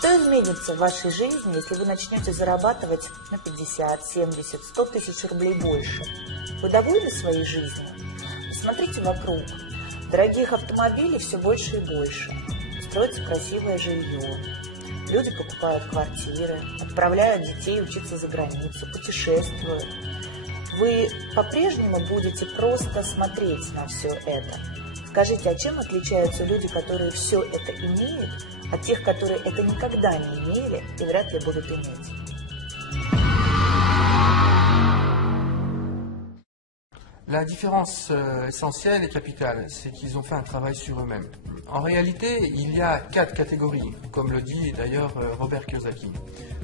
Что изменится в вашей жизни, если вы начнете зарабатывать на 50, 70, 100 тысяч рублей больше? Вы довольны своей жизнью? Посмотрите вокруг. Дорогих автомобилей все больше и больше. Строится красивое жилье. Люди покупают квартиры, отправляют детей учиться за границу, путешествуют. Вы по-прежнему будете просто смотреть на все это? Скажите, а чем отличаются люди, которые все это имеют, от тех, которые это никогда не имели и vряд ли будут iметь? La différence essentielle et capitale, c'est qu'ils ont fait un travail sur eux-mêmes. En réalité, il y a 4 catégories, comme le dit d'ailleurs Robert Kiyosaki.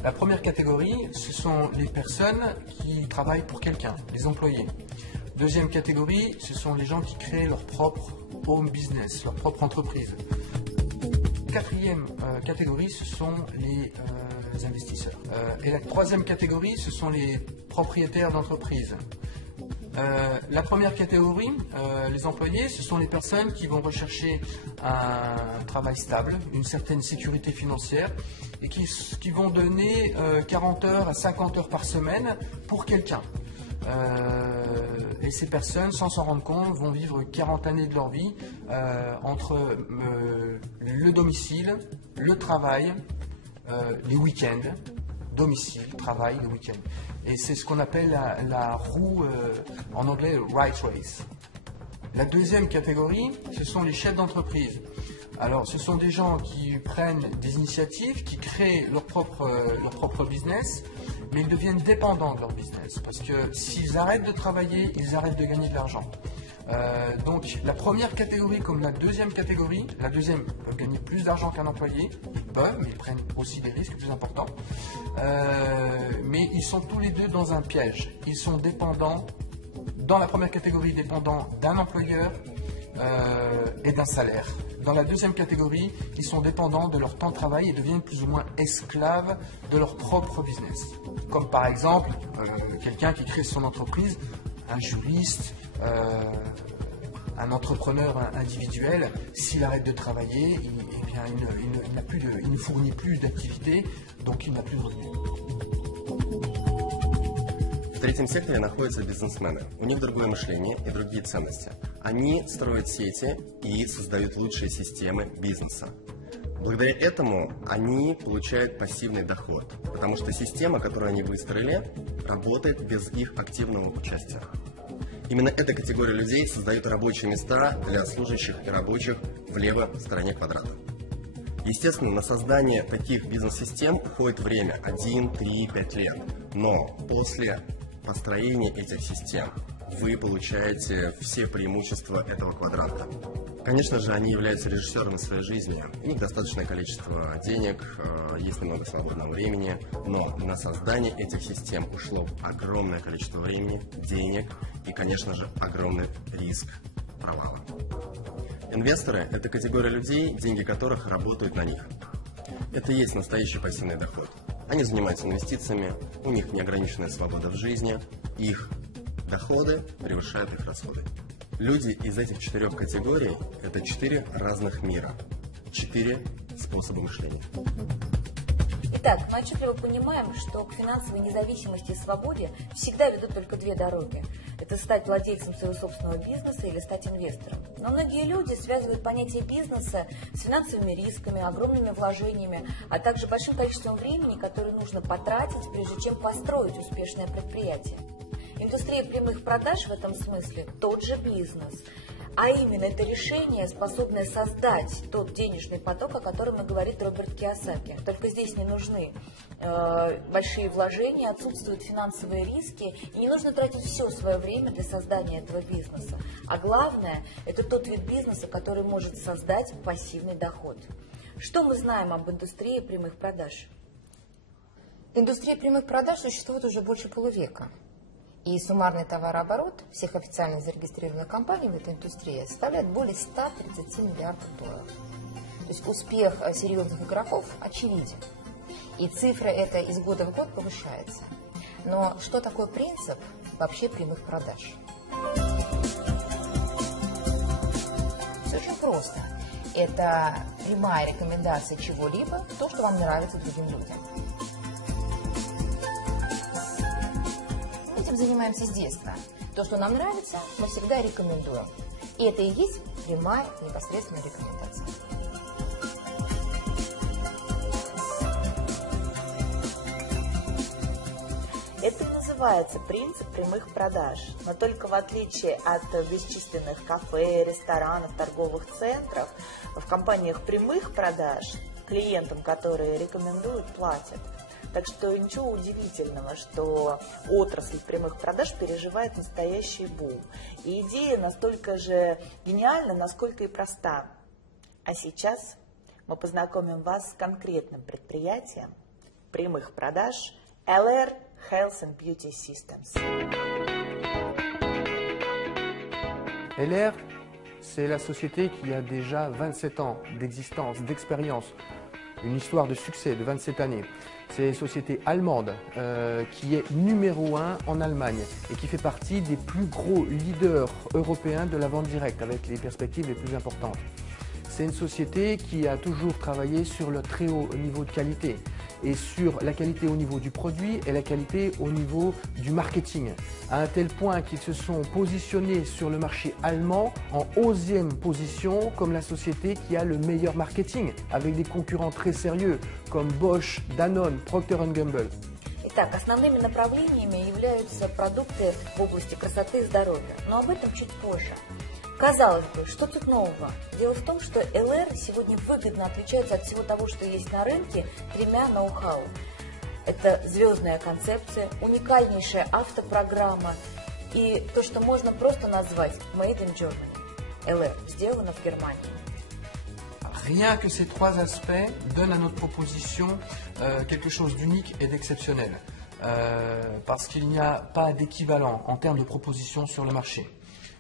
La première catégorie, ce sont les personnes qui travaillent pour quelqu'un, les employés. Deuxième catégorie, ce sont les gens qui créent leur propre home business, leur propre entreprise. Quatrième catégorie, ce sont les investisseurs. Et la troisième catégorie, ce sont les propriétaires d'entreprises. La première catégorie, les employés, ce sont les personnes qui vont rechercher un travail stable, une certaine sécurité financière et qui vont donner 40 heures à 50 heures par semaine pour quelqu'un. Et ces personnes, sans s'en rendre compte, vont vivre 40 années de leur vie entre le domicile, le travail, les week-ends, domicile, travail, le week-end. Et c'est ce qu'on appelle la roue, en anglais, right race. La deuxième catégorie, ce sont les chefs d'entreprise. Alors, ce sont des gens qui prennent des initiatives, qui créent leur propre business, mais ils deviennent dépendants de leur business. Parce que s'ils arrêtent de travailler, ils arrêtent de gagner de l'argent. Donc, la première catégorie comme la deuxième catégorie, la deuxième peut gagner plus d'argent qu'un employé, ils peuvent, mais ils prennent aussi des risques plus importants. Mais ils sont tous les deux dans un piège. Ils sont dépendants, dans la première catégorie, dépendants d'un employeur et d'un salaire. Dans la deuxième catégorie, ils sont dépendants de leur temps de travail et deviennent plus ou moins esclaves de leur propre business. Comme par exemple, quelqu'un qui crée son entreprise, un juriste, un entrepreneur individuel, s'il arrête de travailler, il ne fournit plus d'activité, donc il n'a plus de revenus. В третьем секторе находятся бизнесмены. У них другое мышление и другие ценности. Они строят сети и создают лучшие системы бизнеса. Благодаря этому они получают пассивный доход, потому что система, которую они выстроили, работает без их активного участия. Именно эта категория людей создает рабочие места для служащих и рабочих в левой стороне квадрата. Естественно, на создание таких бизнес-систем уходит время 1, 3, 5 лет. Но после построения этих систем вы получаете все преимущества этого квадранта. Конечно же, они являются режиссерами своей жизни. У них достаточное количество денег, есть немного свободного времени, но на создание этих систем ушло огромное количество времени, денег и, конечно же, огромный риск провала. Инвесторы – это категория людей, деньги которых работают на них. Это и есть настоящий пассивный доход. Они занимаются инвестициями, у них неограниченная свобода в жизни, их доходы превышают их расходы. Люди из этих 4 категорий – это 4 разных мира, 4 способа мышления. Итак, мы отчетливо понимаем, что к финансовой независимости и свободе всегда ведут только 2 дороги. Это стать владельцем своего собственного бизнеса или стать инвестором. Но многие люди связывают понятие бизнеса с финансовыми рисками, огромными вложениями, а также большим количеством времени, которое нужно потратить, прежде чем построить успешное предприятие. Индустрия прямых продаж в этом смысле тот же бизнес. А именно, это решение, способное создать тот денежный поток, о котором и говорит Роберт Кийосаки. Только здесь не нужны большие вложения, отсутствуют финансовые риски, и не нужно тратить все свое время для создания этого бизнеса. А главное, это тот вид бизнеса, который может создать пассивный доход. Что мы знаем об индустрии прямых продаж? Индустрия прямых продаж существует уже больше полувека. И суммарный товарооборот всех официально зарегистрированных компаний в этой индустрии составляет более 130 миллиардов долларов. То есть успех серьезных игроков очевиден. И цифра эта из года в год повышается. Но что такое принцип вообще прямых продаж? Все очень просто. Это прямая рекомендация чего-либо, то, что вам нравится другим людям. Мы этим занимаемся с детства. То, что нам нравится, мы всегда рекомендуем. И это и есть прямая, непосредственная рекомендация. Это и называется принцип прямых продаж. Но только в отличие от бесчисленных кафе, ресторанов, торговых центров, в компаниях прямых продаж клиентам, которые рекомендуют, платят. Так что ничего удивительного, что отрасль прямых продаж переживает настоящий бум. И идея настолько же гениальна, насколько и проста. А сейчас мы познакомим вас с конкретным предприятием прямых продаж LR Health and Beauty Systems. LR, c'est la société qui a déjà 27 ans d'existence, d'expérience, une histoire de succès de 27 années. C'est une société allemande qui est numéro 1 en Allemagne et qui fait partie des plus gros leaders européens de la vente directe avec les perspectives les plus importantes. C'est une société qui a toujours travaillé sur le très haut niveau de qualité et sur la qualité au niveau du produit et la qualité au niveau du marketing, à un tel point qu'ils se sont positionnés sur le marché allemand en 11e position comme la société qui a le meilleur marketing, avec des concurrents très sérieux comme Bosch, Danone, Procter & Gamble. Итак, основными направлениями являются продукты в области красоты и здоровья, но об этом чуть позже. Казалось бы, что тут нового? Дело в том, что LR сегодня выгодно отличается от всего того, что есть на рынке, тремя ноу-хау. Это звездная концепция, уникальнейшая автопрограмма и то, что можно просто назвать Made in Germany. LR сделано в Германии. Rien que ces trois aspects donnent à notre proposition quelque chose d'unique et d'exceptionnel, parce qu'il n'y a pas d'équivalent en termes de proposition sur le marché.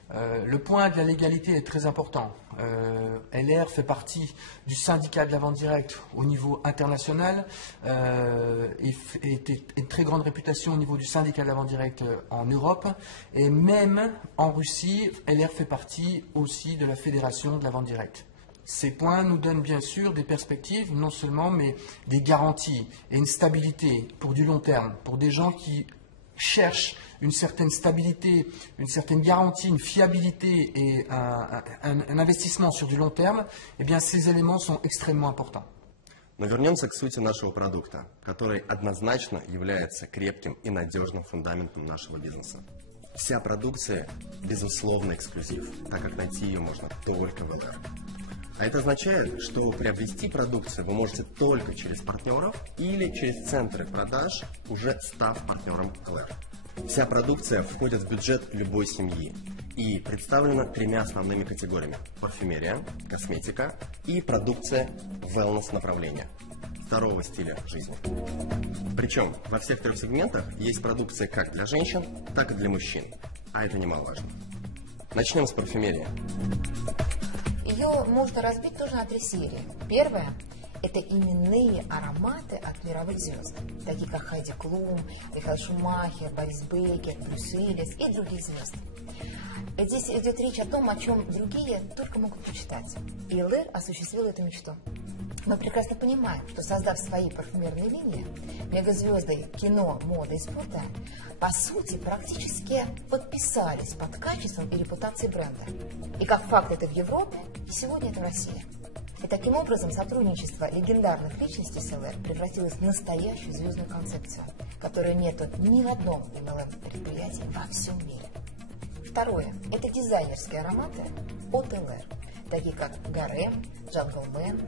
Le point de la légalité est très important. LR fait partie du syndicat de la vente directe au niveau international et une très grande réputation au niveau du syndicat de la vente directe en Europe. Et même en Russie, LR fait partie aussi de la fédération de la vente directe. Ces points nous donnent bien sûr des perspectives, non seulement, mais des garanties et une stabilité pour du long terme, pour des gens qui cherchent une certaine stabilité, une certaine garantie, une fiabilité et un investissement sur du long terme, eh bien ces éléments sont extrêmement importants. Но вернемся к сути нашего продукта, который однозначно является крепким и надежным фундаментом нашего бизнеса. Вся продукция безусловно эксклюзив, так как найти ее можно только в LR. А это означает, что приобрести продукцию вы можете только через партнеров или через центры продаж, уже став партнером LR. Вся продукция входит в бюджет любой семьи и представлена тремя основными категориями: парфюмерия, косметика и продукция wellness направления, здорового стиля жизни. Причем во всех трех сегментах есть продукция как для женщин, так и для мужчин, а это немаловажно. Начнем с парфюмерии. Ее можно разбить тоже на три серии. Первая – это именные ароматы от мировых звезд, такие как Хайди Клум, Михаэль Шумахер, Борис Бейкер, Брюс Уиллис и других звезд. Здесь идет речь о том, о чем другие только могут мечтать. И LR осуществил эту мечту. Мы прекрасно понимаем, что создав свои парфюмерные линии, мегазвезды кино, моды и спорта, по сути, практически подписались под качеством и репутацией бренда. И как факт это в Европе, и сегодня это в России. И таким образом сотрудничество легендарных личностей с LR превратилось в настоящую звездную концепцию, которой нету ни в одном MLM-предприятии во всем мире. Второе – это дизайнерские ароматы от LR, такие как Гарем, Джанглмен,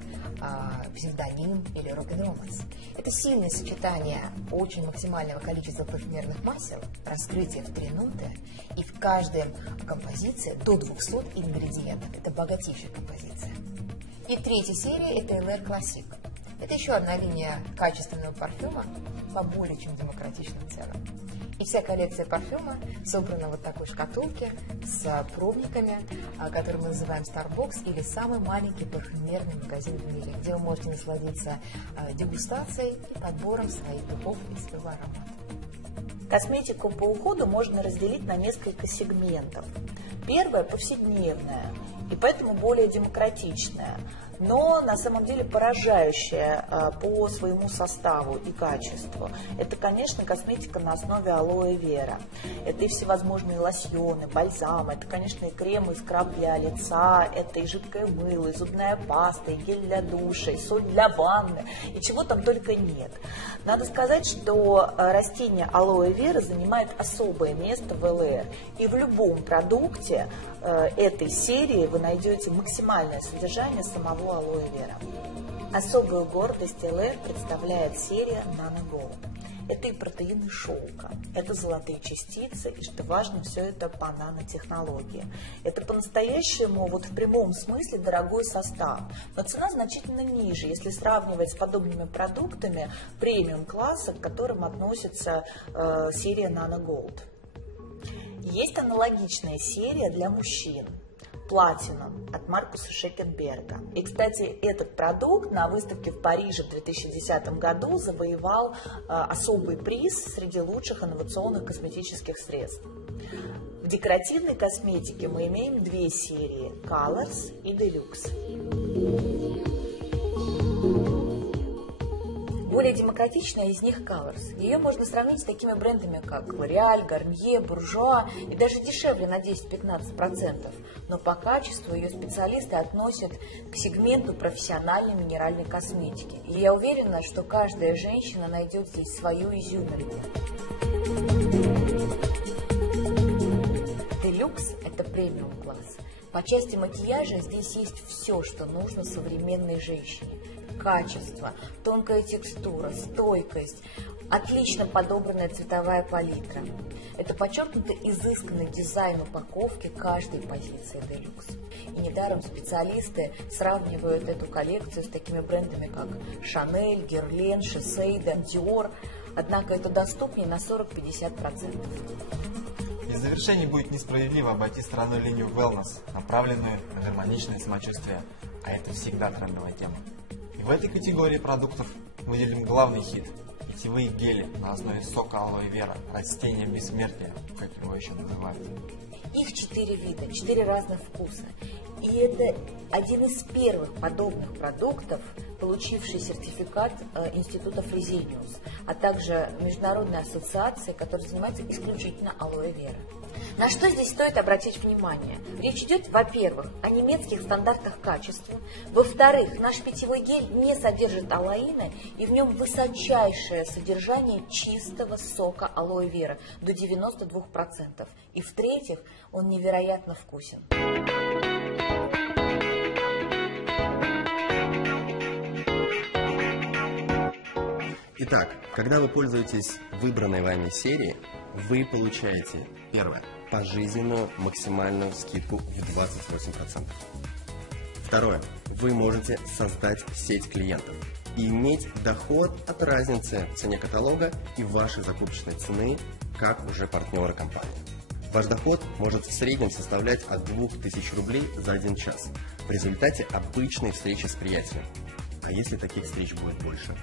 Псевдоним или Рок-н-Романс. Это сильное сочетание очень максимального количества парфюмерных масел, раскрытие в 3 ноты, и в каждой композиции до 200 ингредиентов. Это богатейшая композиция. И третья серия – это LR Classic. Это еще одна линия качественного парфюма по более чем демократичным ценам. И вся коллекция парфюма собрана в вот такой шкатулке с пробниками, который мы называем Starbucks, или самый маленький парфюмерный магазин в мире, где вы можете насладиться дегустацией и подбором своих духов и своего аромата. Косметику по уходу можно разделить на несколько сегментов. Первая повседневная и поэтому более демократичная, но на самом деле поражающая по своему составу и качеству. Это, конечно, косметика на основе алоэ вера. Это и всевозможные лосьоны, бальзамы, это, конечно, и крем, и скраб для лица, это и жидкое мыло, и зубная паста, и гель для душа, и соль для ванны, и чего там только нет. Надо сказать, что растение алоэ вера занимает особое место в ЛР. И в любом продукте этой серии вы найдете максимальное содержание самого алоэ вера. Особую гордость ЛР представляет серия Nano Gold. Это и протеины шелка, это золотые частицы, и, что важно, все это по нанотехнологии. Это по-настоящему, вот в прямом смысле, дорогой состав, но цена значительно ниже, если сравнивать с подобными продуктами премиум-класса, к которым относится серия Nano Gold. Есть аналогичная серия для мужчин. Platinum от Маркуса Шекенберга. И, кстати, этот продукт на выставке в Париже в 2010 году завоевал особый приз среди лучших инновационных косметических средств. В декоративной косметике мы имеем две серии – Colors и Deluxe. Более демократичная из них Colors. Ее можно сравнить с такими брендами, как L'Oréal, Garnier, Bourjois и даже дешевле на 10-15%. Но по качеству ее специалисты относят к сегменту профессиональной минеральной косметики. И я уверена, что каждая женщина найдет здесь свою изюминку. Deluxe – это премиум-класс. По части макияжа здесь есть все, что нужно современной женщине. Качество, тонкая текстура, стойкость, отлично подобранная цветовая палитра. Это подчеркнуто изысканный дизайн упаковки каждой позиции Deluxe. И недаром специалисты сравнивают эту коллекцию с такими брендами, как Chanel, Guerlain, Shiseido, Dior. Однако это доступнее на 40-50%. И в завершении будет несправедливо обойти стороной линию wellness, направленную на гармоничное самочувствие, а это всегда трендовая тема. И в этой категории продуктов выделим главный хит – питьевые гели на основе сока алоэ вера, растения бессмертия, как его еще называют. Их 4 вида, 4 разных вкуса. И это один из первых подобных продуктов, получивший сертификат Института Фрезениус, а также Международной ассоциации, которая занимается исключительно алоэ вера. На что здесь стоит обратить внимание? Речь идет, во-первых, о немецких стандартах качества, во-вторых, наш питьевой гель не содержит алоина, и в нем высочайшее содержание чистого сока алоэ вера до 92%, и в-третьих, он невероятно вкусен. Итак, когда вы пользуетесь выбранной вами серией, вы получаете, первое, пожизненную максимальную скидку в 28%. Второе, вы можете создать сеть клиентов и иметь доход от разницы в цене каталога и вашей закупочной цены, как уже партнеры компании. Ваш доход может в среднем составлять от 2000 рублей за 1 час в результате обычной встречи с приятелем. А если таких встреч будет больше?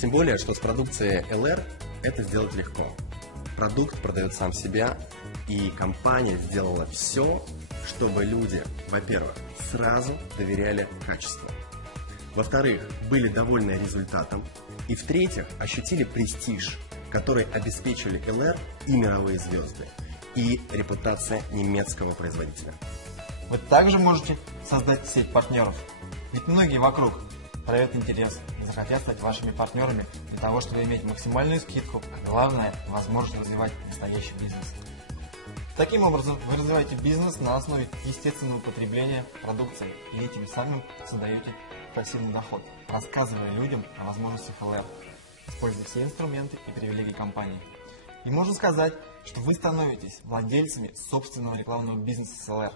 Тем более, что с продукцией LR это сделать легко. Продукт продает сам себя, и компания сделала все, чтобы люди, во-первых, сразу доверяли качеству, во-вторых, были довольны результатом, и в-третьих, ощутили престиж, который обеспечили LR и мировые звезды, и репутация немецкого производителя. Вы также можете создать сеть партнеров, ведь многие вокруг проявят интерес и захотят стать вашими партнерами для того, чтобы иметь максимальную скидку, а главное – возможность развивать настоящий бизнес. Таким образом, вы развиваете бизнес на основе естественного потребления продукции и этим самым создаете пассивный доход, рассказывая людям о возможностях LR, используя все инструменты и привилегии компании. И можно сказать, что вы становитесь владельцами собственного рекламного бизнеса с LR.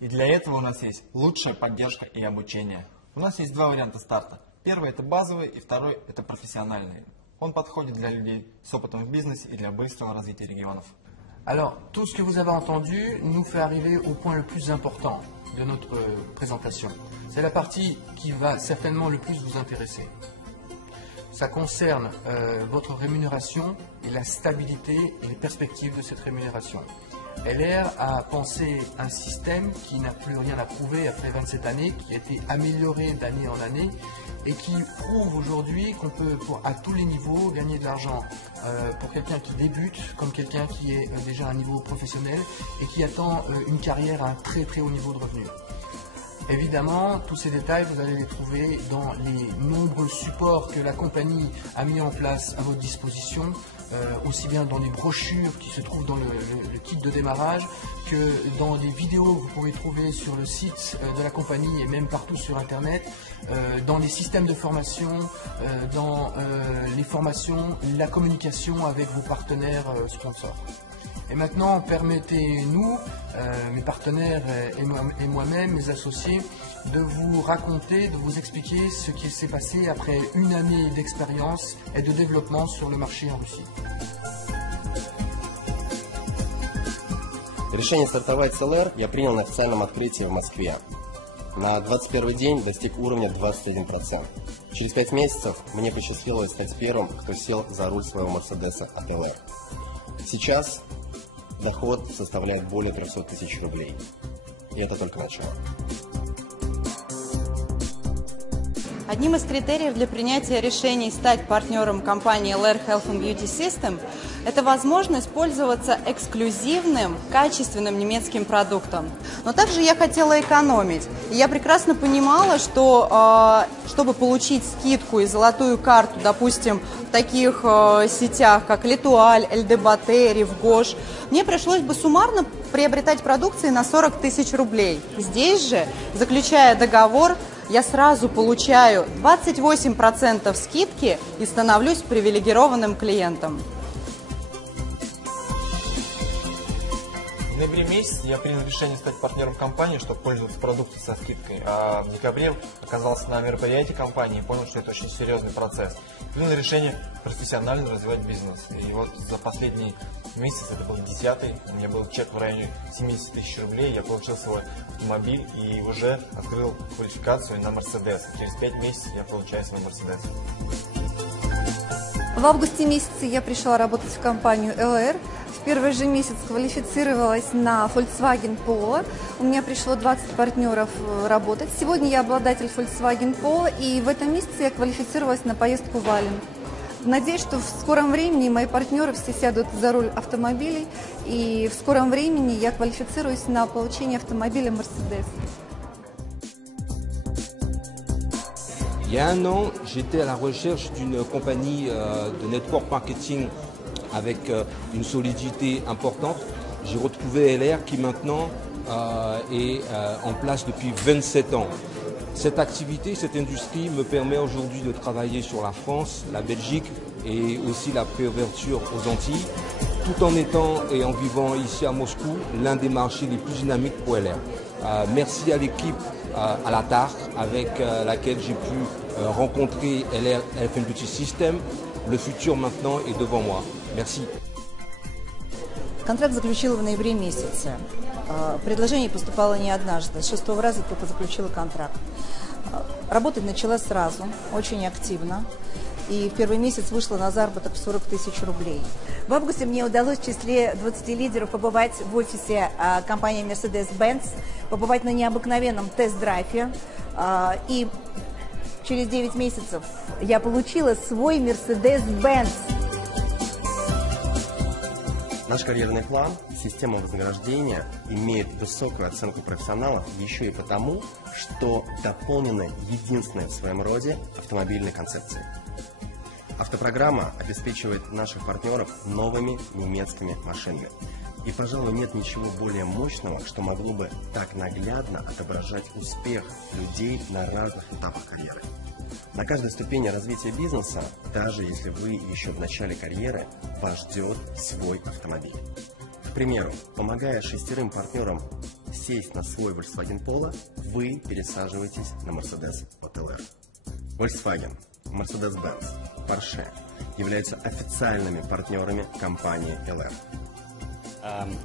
И для этого у нас есть лучшая поддержка и обучение. У нас есть 2 варианта старта. Первый – это базовый, и второй – это профессиональный. Он подходит для людей с опытом в бизнесе и для быстрого развития регионов. Alors, tout ce que vous avez entendu nous fait arriver au point le plus important de notre présentation. C'est la partie qui va certainement le plus vous intéresser. Ça concerne votre rémunération et la stabilité et les perspectives de cette rémunération. LR a pensé un système qui n'a plus rien à prouver après 27 années, qui a été amélioré d'année en année et qui prouve aujourd'hui qu'on peut à tous les niveaux gagner de l'argent pour quelqu'un qui débute comme quelqu'un qui est déjà à un niveau professionnel et qui attend une carrière à un très très haut niveau de revenus. Évidemment, tous ces détails, vous allez les trouver dans les nombreux supports que la compagnie a mis en place à votre disposition, aussi bien dans les brochures qui se trouvent dans le kit de démarrage que dans des vidéos que vous pourrez trouver sur le site de la compagnie et même partout sur Internet, dans les systèmes de formation, dans les formations, la communication avec vos partenaires sponsors. Et maintenant, permettez-nous, mes partenaires et moi-même, mes associés, de vous raconter, de vous expliquer ce qui s'est passé après une année d'expérience et de développement sur le marché en Russie. Решение стартовать с ЛР я принял на официальном открытии в Москве. На 21 день достиг уровня 21%. Через 5 месяцев мне посчастливилось стать первым, кто сел за руль своего Мерседеса от ЛР. Сейчас доход составляет более 300 тысяч рублей. И это только начало. Одним из критериев для принятия решений стать партнером компании LR Health and Beauty System – это возможность пользоваться эксклюзивным, качественным немецким продуктом. Но также я хотела экономить. И я прекрасно понимала, что чтобы получить скидку и золотую карту, допустим, в таких сетях, как L'Etoile, LDBaté, Rivgosh, мне пришлось бы суммарно приобретать продукции на 40 тысяч рублей. Здесь же, заключая договор, я сразу получаю 28% скидки и становлюсь привилегированным клиентом. В ноябре месяце я принял решение стать партнером компании, чтобы пользоваться продукцией со скидкой. А в декабре оказался на мероприятии компании и понял, что это очень серьезный процесс. Принял решение профессионально развивать бизнес. И вот за последний месяц, это был 10-й, у меня был чек в районе 70 тысяч рублей, я получил свой автомобиль и уже открыл квалификацию на Мерседес. Через 5 месяцев я получаю свой Мерседес. В августе месяце я пришла работать в компанию LR. В первый же месяц квалифицировалась на Volkswagen Polo. У меня пришло 20 партнеров работать. Сегодня я обладатель Volkswagen Polo, и в этом месяце я квалифицировалась на поездку в Ален. Надеюсь, что в скором времени мои партнеры все сядут за руль автомобилей, и в скором времени я квалифицируюсь на получение автомобиля Mercedes. Il y a un an, j'étais à la recherche d'une compagnie de network marketing avec une solidité importante. J'ai retrouvé LR qui maintenant est en place depuis 27 ans. Cette activité, cette industrie me permet aujourd'hui de travailler sur la France, la Belgique et aussi la préouverture aux Antilles, tout en étant et en vivant ici à Moscou, l'un des marchés les plus dynamiques pour LR. Merci à l'équipe à la TAR avec laquelle j'ai pu rencontrer LR Health and Beauty System. Le futur maintenant est devant moi. Merci. Контракт заключила в ноябре месяце. Предложение поступало не однажды. С 6-го раза только заключила контракт. Работать начала сразу, очень активно. И в первый месяц вышла на заработок в 40 тысяч рублей. В августе мне удалось в числе 20 лидеров побывать в офисе компании Mercedes-Benz, побывать на необыкновенном тест-драйве. И через 9 месяцев я получила свой Mercedes-Benz. Наш карьерный план, система вознаграждения имеет высокую оценку профессионалов еще и потому, что дополнены единственной в своем роде автомобильной концепцией. Автопрограмма обеспечивает наших партнеров новыми немецкими машинами. И, пожалуй, нет ничего более мощного, что могло бы так наглядно отображать успех людей на разных этапах карьеры. На каждой ступени развития бизнеса, даже если вы еще в начале карьеры, вас ждет свой автомобиль. К примеру, помогая 6 партнерам сесть на свой Volkswagen Polo, вы пересаживаетесь на Mercedes от LR. Volkswagen, Mercedes-Benz, Porsche являются официальными партнерами компании LR.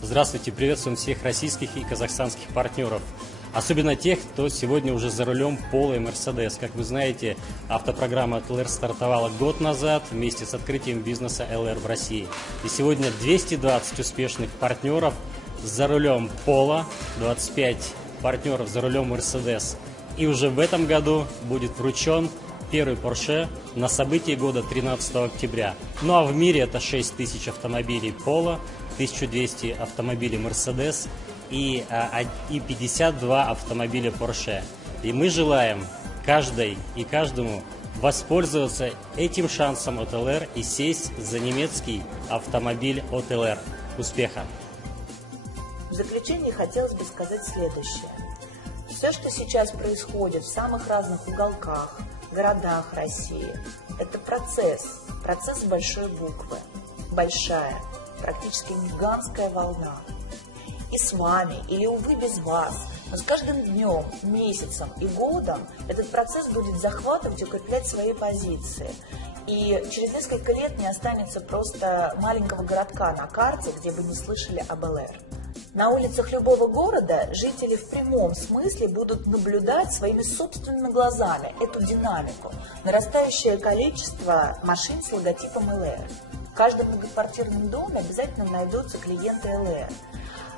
Здравствуйте, приветствуем всех российских и казахстанских партнеров. Особенно тех, кто сегодня уже за рулем Polo и Mercedes. Как вы знаете, автопрограмма от LR стартовала год назад вместе с открытием бизнеса LR в России. И сегодня 220 успешных партнеров за рулем Polo, 25 партнеров за рулем Mercedes. И уже в этом году будет вручен первый Porsche на событии года 13 октября. Ну а в мире это 6000 автомобилей Polo, 1200 автомобилей Mercedes и 52 автомобиля Porsche. И мы желаем каждой и каждому воспользоваться этим шансом от ЛР и сесть за немецкий автомобиль от ЛР. Успеха! В заключение хотелось бы сказать следующее. Все, что сейчас происходит в самых разных уголках, городах России, это процесс с большой буквы, большая, практически гигантская волна. И с вами, или, увы, без вас, но с каждым днем, месяцем и годом этот процесс будет захватывать и укреплять свои позиции. И через несколько лет не останется просто маленького городка на карте, где бы не слышали об ЛР. На улицах любого города жители в прямом смысле будут наблюдать своими собственными глазами эту динамику, нарастающее количество машин с логотипом ЛР. В каждом многоквартирном доме обязательно найдутся клиенты ЛР.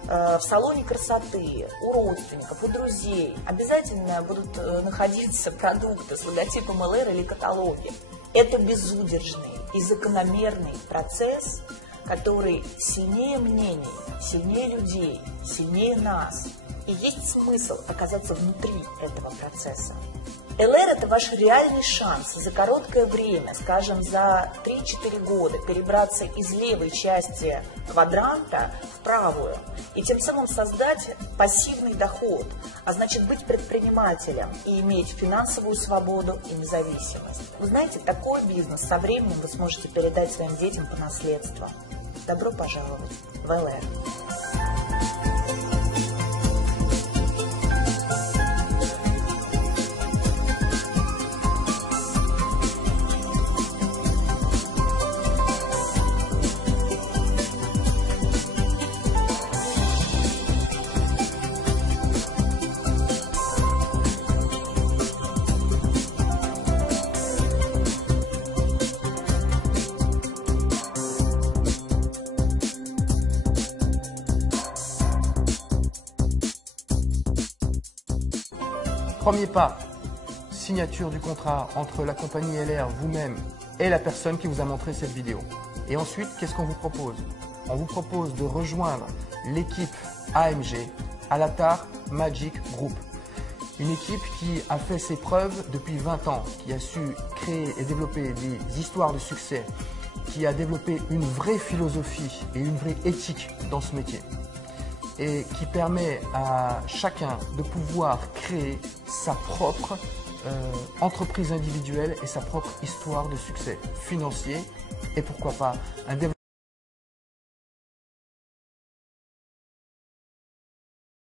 В салоне красоты, у родственников, у друзей обязательно будут находиться продукты с логотипом ЛР или каталоги. Это безудержный и закономерный процесс, который сильнее мнений, сильнее людей, сильнее нас. И есть смысл оказаться внутри этого процесса. ЛР – это ваш реальный шанс за короткое время, скажем, за 3-4 года, перебраться из левой части квадранта в правую и тем самым создать пассивный доход, а значит быть предпринимателем и иметь финансовую свободу и независимость. Вы знаете, такой бизнес со временем вы сможете передать своим детям по наследству. Добро пожаловать в ЛР. Premier pas, signature du contrat entre la compagnie LR, vous-même et la personne qui vous a montré cette vidéo. Et ensuite, qu'est-ce qu'on vous propose? On vous propose de rejoindre l'équipe AMG, Alatar Magic Group. Une équipe qui a fait ses preuves depuis 20 ans, qui a su créer et développer des histoires de succès, qui a développé une vraie philosophie et une vraie éthique dans ce métier. Et qui permet à chacun de pouvoir créer sa propre entreprise individuelle et sa propre histoire de succès financier et pourquoi pas un développement